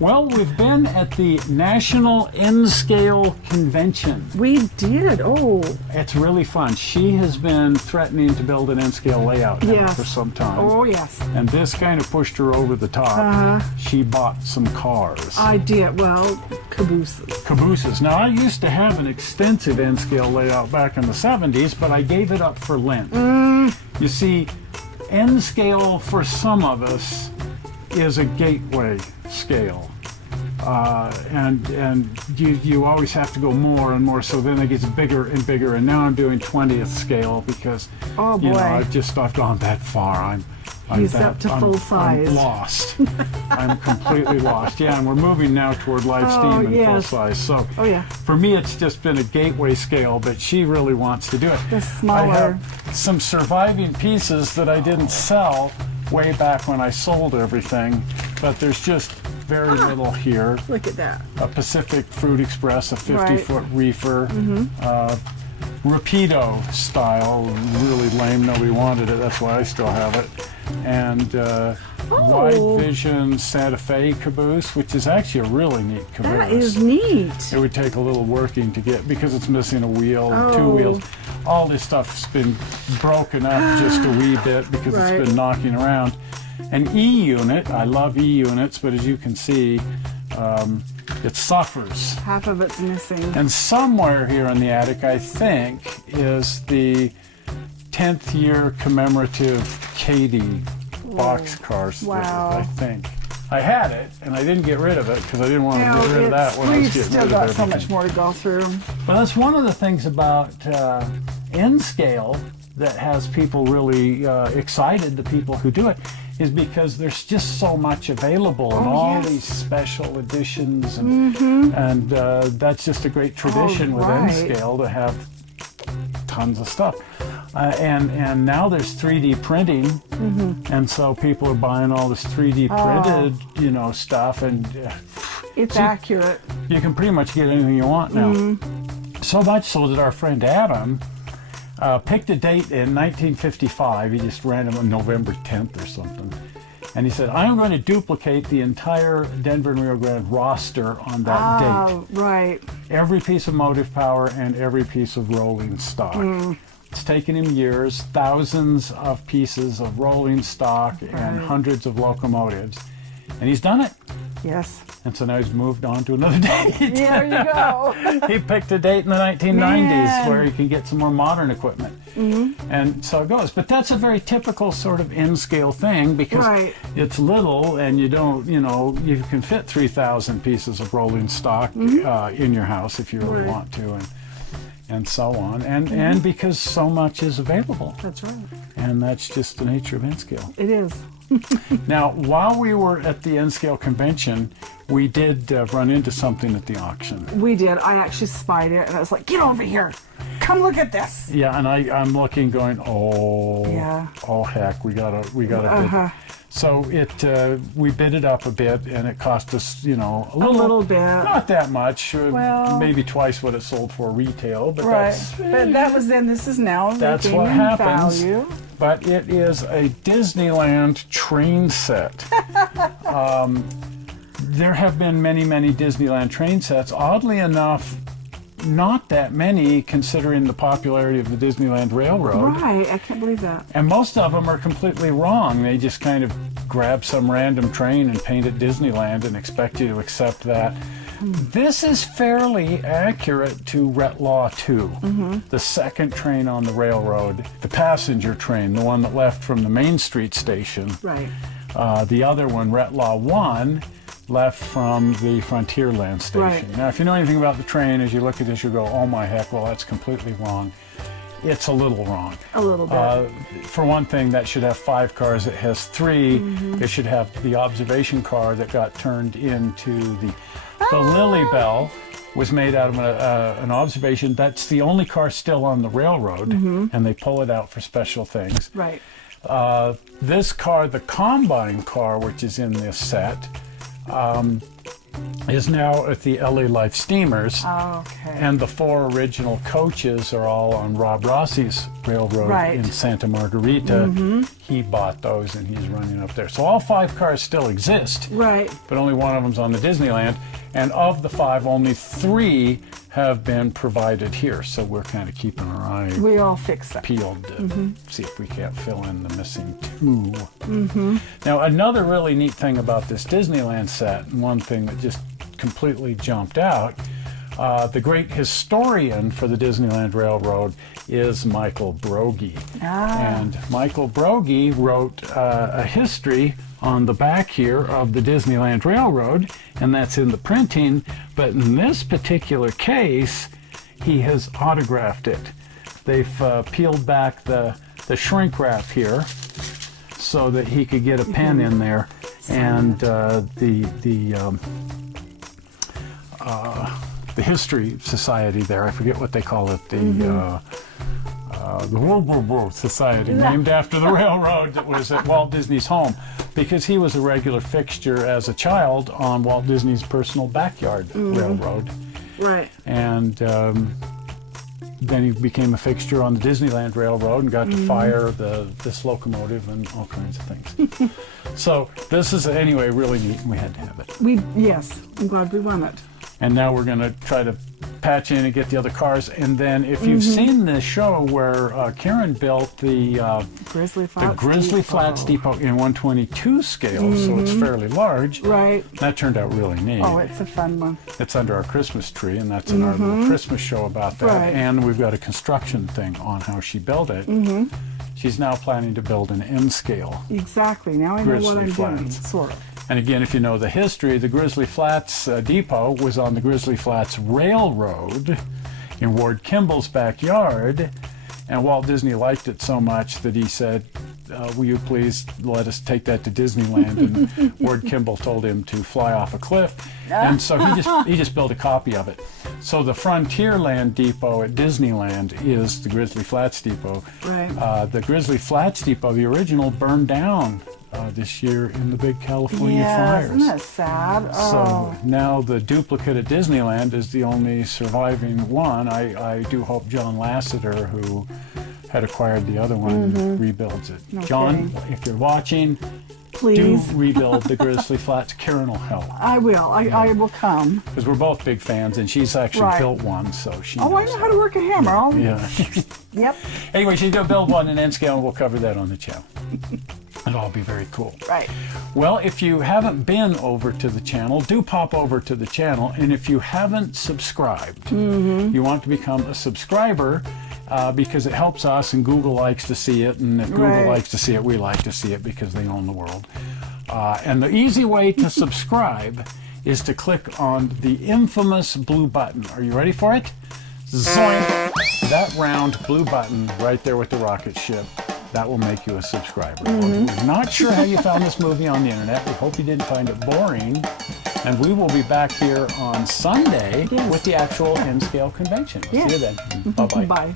Well, we've been at the National N-Scale Convention. We did. Oh. It's really fun. She has been threatening to build an N-scale layout now Yes. for some time. Oh, yes. And this kind of pushed her over the top. She bought some cars. I did. Well, cabooses. Cabooses. Now, I used to have an extensive N-scale layout back in the 70s, but I gave it up for Lent. You see, N-scale for some of us is a gateway scale. And you always have to go more and more, so then it gets bigger and bigger, and now I'm doing 20th scale because Oh, boy. you know I've gone that far. He's up to full size. I'm lost. I'm completely lost. Yeah, and we're moving now toward live steam and yes. full size. So Oh, yeah. for me, it's just been a gateway scale, but she really wants to do it. The smaller. I have some surviving pieces that I didn't sell way back when I sold everything, but there's just very little here. Look at that. A Pacific Fruit Express, a 50-foot reefer, Rapido style, really lame, nobody wanted it, that's why I still have it. And Wide Vision Santa Fe caboose, which is actually a really neat caboose. That is neat. It would take a little working to get, because it's missing a wheel and two Oh. wheels. All this stuff's been broken up just a wee bit because it's been knocking around. An E-unit, I love E-units, but as you can see, it suffers. Half of it's missing. And somewhere here in the attic, I think, is the 10th year commemorative Katie boxcar split, Wow. I think. I had it, and I didn't get rid of it because I didn't want to get rid of that when I was We've getting still rid got of so everything. much more to go through. Well, that's one of the things about N-scale that has people really excited, the people who do it, is because there's just so much available and all these special editions, and that's just a great tradition with N-scale to have tons of stuff. And now there's 3D printing, and so people are buying all this 3D printed, stuff, and It's accurate. you can pretty much get anything you want now. So much so that our friend Adam picked a date in 1955. He just ran it on November 10th or something. And he said, I'm going to duplicate the entire Denver and Rio Grande roster on that date. Oh, right. Every piece of motive power and every piece of rolling stock. It's taken him years, thousands of pieces of rolling stock and hundreds of locomotives. And he's done it. Yes. And so now he's moved on to another date. There you go. He picked a date in the 1990s where he can get some more modern equipment. And so it goes. But that's a very typical sort of N-scale thing because it's little and you don't, you can fit 3,000 pieces of rolling stock in your house if you really want to. And so on, and because so much is available. That's right. And that's just the nature of N-scale. It is. Now, while we were at the N-scale convention, we did run into something at the auction. We did. I actually spied it, and I was like, "Get over here! Come look at this!" Yeah, and I'm looking, going, oh heck, we gotta bid. So we bid it up a bit, and it cost us, a little bit. Not that much. Well, maybe twice what it sold for retail, but but that was then. This is now. That's what happens. Value. But it is a Disneyland train set. There have been many, many Disneyland train sets. Oddly enough, not that many considering the popularity of the Disneyland Railroad. Right, I can't believe that. And most of them are completely wrong. They just kind of grab some random train and paint it Disneyland and expect you to accept that. This is fairly accurate to RETLAW 2, the second train on the railroad, the passenger train, the one that left from the Main Street station. Right. The other one, RETLAW 1, left from the Frontierland station. Right. Now, if you know anything about the train, as you look at this, you go, oh my heck, well, that's completely wrong. It's a little wrong. A little bit. For one thing, that should have 5 cars. It has 3. It should have the observation car that got turned into the Lily Bell was made out of an observation. That's the only car still on the railroad, and they pull it out for special things. Right. This car, the Combine car, which is in this set, is now at the LA Life Steamers. Okay. And the 4 original coaches are all on Rob Rossi's railroad in Santa Margarita. he bought those and he's running up there. So all 5 cars still exist, Right. but only one of them's on the Disneyland. And of the 5, only 3 have been provided here. So we're kind of keeping our eye We all fix that. peeled to see if we can't fill in the missing 2. Now, another really neat thing about this Disneyland set, and one thing that just completely jumped out, the great historian for the Disneyland Railroad is Michael Broggie. And Michael Broggie wrote a history on the back here of the Disneyland Railroad, and that's in the printing, but in this particular case, he has autographed it. They've peeled back the shrink wrap here so that he could get a pen in there, and the History Society there, I forget what they call it, the World Society, named after the railroad that was at Walt Disney's home, because he was a regular fixture as a child on Walt Disney's personal backyard railroad. Right. And then he became a fixture on the Disneyland Railroad and got to fire this locomotive and all kinds of things. So this is, anyway, really neat, and we had to have it. Yes, I'm glad we won it. And now we're going to try to patch in and get the other cars. And then if you've seen the show where Karen built the Grizzly Flats Depot in 122 scale, so it's fairly large. Right. That turned out really neat. Oh, it's a fun one. It's under our Christmas tree, and that's in our little Christmas show about that. Right. And we've got a construction thing on how she built it. She's now planning to build an N scale. Exactly. Now I know what I'm Grizzly doing, Flats. sort of. And again, if you know the history, the Grizzly Flats Depot was on the Grizzly Flats Railroad in Ward Kimball's backyard. And Walt Disney liked it so much that he said, will you please let us take that to Disneyland? And Ward Kimball told him to fly off a cliff. And so he just built a copy of it. So the Frontierland Depot at Disneyland is the Grizzly Flats Depot. Right. The Grizzly Flats Depot, the original, burned down this year in the big California fires. Isn't that sad? Oh. So now the duplicate at Disneyland is the only surviving one. I do hope John Lasseter, who had acquired the other one, rebuilds it. No John, kidding. if you're watching, Please. do rebuild the Grizzly Flats. Karen will help. I will. I will come. Because we're both big fans, and she's actually Right. built one, so she Oh, I knows know how to work a hammer. Yeah. Yep. Anyway, she's going to build one in N scale, and we'll cover that on the channel. It'll all be very cool. Right. Well, if you haven't been over to the channel, do pop over to the channel. And if you haven't subscribed, you want to become a subscriber because it helps us, and Google likes to see it. And if Google Right. likes to see it, we like to see it because they own the world. And the easy way to subscribe is to click on the infamous blue button. Are you ready for it? Zoink! That round blue button right there with the rocket ship. That will make you a subscriber. We're not sure how you found this movie on the internet. We hope you didn't find it boring. And we will be back here on Sunday with the actual N-Scale convention. We'll see you then. Bye-bye. Bye.